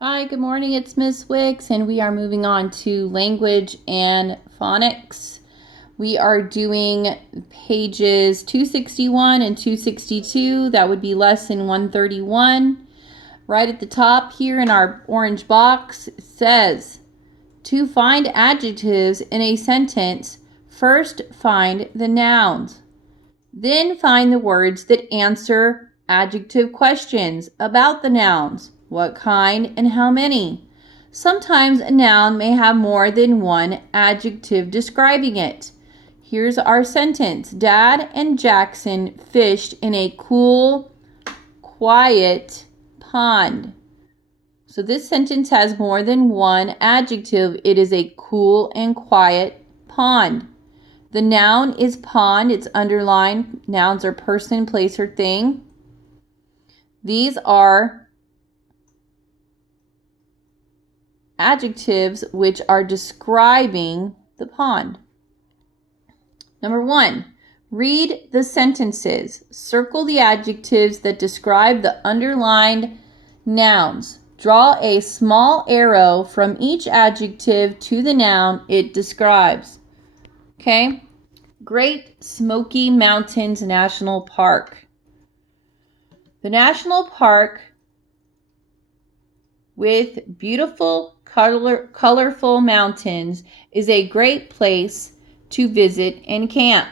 Hi, good morning. It's Miss Wicks, and we are moving on to language and phonics. We are doing pages 261 and 262. That would be lesson 131. Right at the top here in our orange box, it says, to find adjectives in a sentence, first find the nouns. Then find the words that answer adjective questions about the nouns. What kind and how many? Sometimes a noun may have more than one adjective describing it. Here's our sentence. Dad and Jackson fished in a cool, quiet pond. So this sentence has more than one adjective. It is a cool and quiet pond. The noun is pond. It's underlined. Nouns are person, place, or thing. These are adjectives which are describing the pond. Number 1, read the sentences. Circle the adjectives that describe the underlined nouns. Draw a small arrow from each adjective to the noun it describes. Okay? Great Smoky Mountains National Park. The national park with beautiful, colorful mountains is a great place to visit and camp.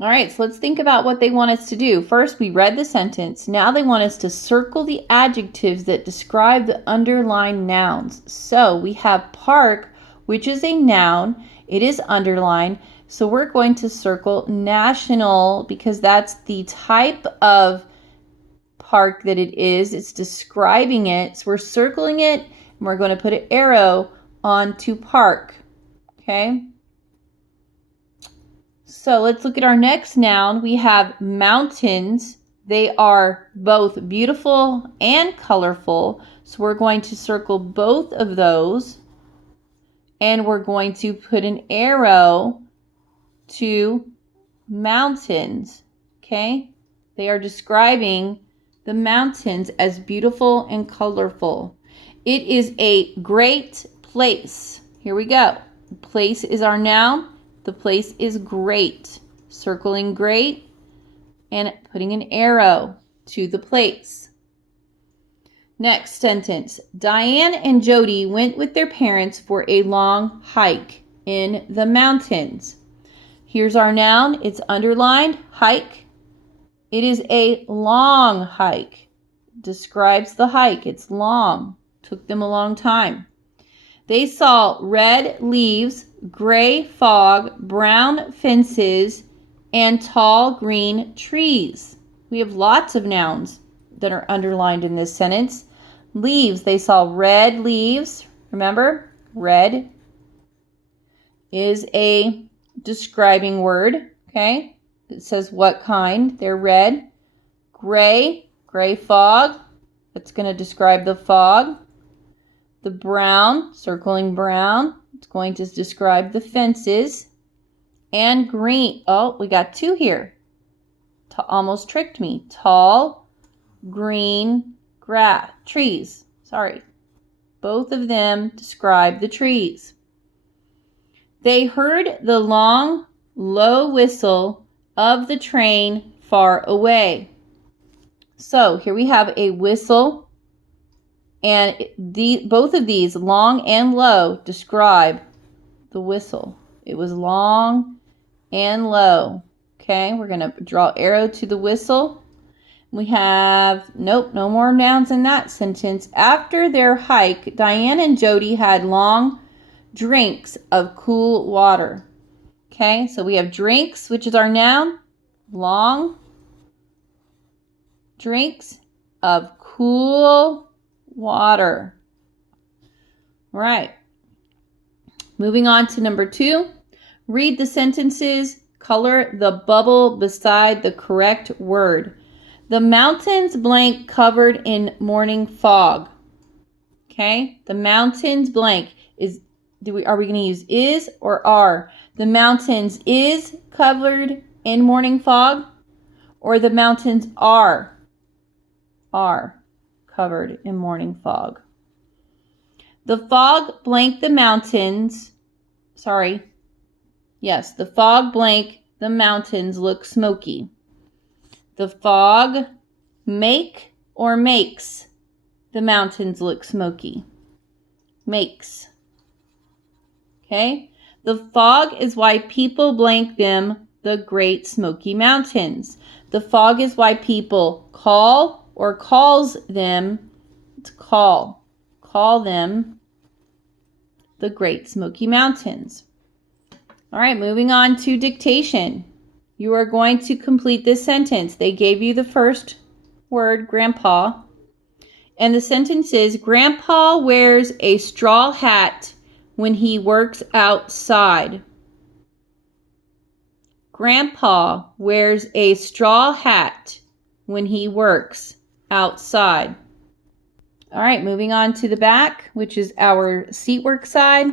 All right, so let's think about what they want us to do. First, we read the sentence. Now they want us to circle the adjectives that describe the underlined nouns. So we have park, which is a noun. It is underlined. So we're going to circle national because that's the type of park that it is. It's describing it. So we're circling it, and we're going to put an arrow onto park. Okay? So let's look at our next noun. We have mountains. They are both beautiful and colorful. So we're going to circle both of those, and we're going to put an arrow to mountains. Okay? They are describing the mountains as beautiful and colorful. It is a great place. Here we go. Place is our noun. The place is great. Circling great and putting an arrow to the place. Next sentence. Diane and Jody went with their parents for a long hike in the mountains. Here's our noun. It's underlined, hike. It is a long hike. Describes the hike. It's long. Took them a long time. They saw red leaves, gray fog, brown fences, and tall green trees. We have lots of nouns that are underlined in this sentence. Leaves, they saw red leaves. Remember, red is a describing word, okay? It says what kind. They're red. Gray fog. That's going to describe the fog. The brown, circling brown, it's going to describe the fences. And green, oh, we got two here. Almost tricked me. Tall, green, trees. Sorry. Both of them describe the trees. They heard the long, low whistle of the train far away. So here we have a whistle. And both of these, long and low, describe the whistle. It was long and low. Okay, we're going to draw arrow to the whistle. We have, no more nouns in that sentence. After their hike, Diane and Jody had long drinks of cool water. Okay, so we have drinks, which is our noun. Long drinks of cool water. All right. Moving on to number 2. Read the sentences. Color the bubble beside the correct word. The mountains blank covered in morning fog. Okay? The mountains blank is, are we going to use is or are? The mountains is covered in morning fog, or the mountains are covered in morning fog. The fog blank the mountains. Sorry. Yes, the fog blank the mountains look smoky. The fog make or makes the mountains look smoky. Makes. Okay? The fog is why people blank them the Great Smoky Mountains. The fog is why people call or calls them, call them the Great Smoky Mountains. All right, moving on to dictation. You are going to complete this sentence. They gave you the first word, grandpa. And the sentence is, Grandpa wears a straw hat when he works outside. Grandpa wears a straw hat when he works outside. All right, moving on to the back, which is our seat work side.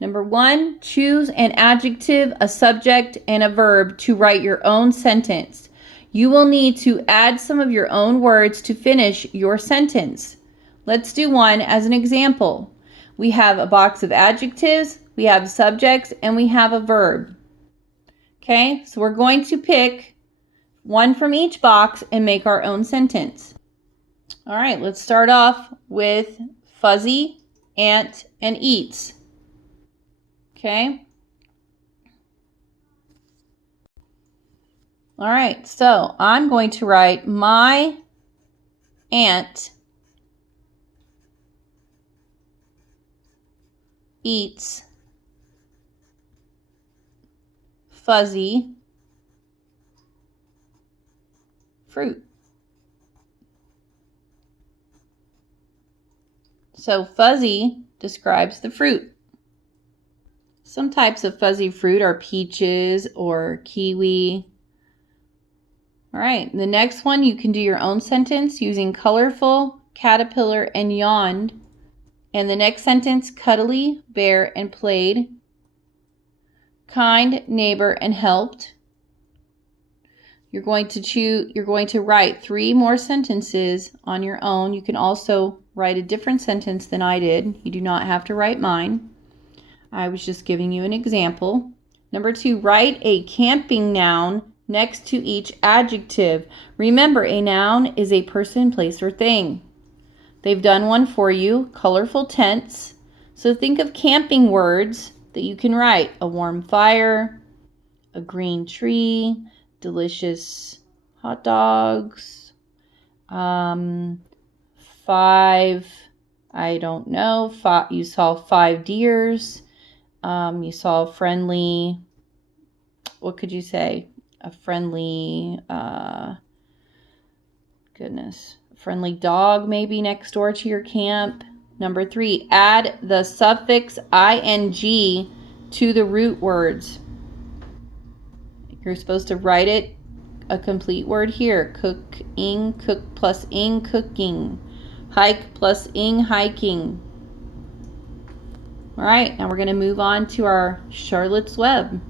Number 1, choose an adjective, a subject, and a verb to write your own sentence. You will need to add some of your own words to finish your sentence. Let's do one as an example. We have a box of adjectives, we have subjects, and we have a verb. Okay, so we're going to pick one from each box and make our own sentence. All right, let's start off with fuzzy, ant, and eats. Okay. All right, so I'm going to write my ant eats fuzzy fruit. So fuzzy describes the fruit. Some types of fuzzy fruit are peaches or kiwi. All right, the next one you can do your own sentence using colorful, caterpillar, and yawned. And the next sentence, cuddly, bear, and played. Kind, neighbor, and helped. You're going to write 3 more sentences on your own. You can also write a different sentence than I did. You do not have to write mine. I was just giving you an example. Number 2, write a camping noun next to each adjective. Remember, a noun is a person, place, or thing. They've done one for you, colorful tents. So think of camping words that you can write. A warm fire, a green tree, delicious hot dogs, 5, I don't know, 5, you saw 5 deers, you saw a friendly, what could you say? A friendly, friendly dog maybe next door to your camp. Number 3, add the suffix ing to the root words. You're supposed to write it a complete word here. Cooking, cook plus ing, cooking. Hike plus ing, hiking. All right, now we're going to move on to our Charlotte's Web.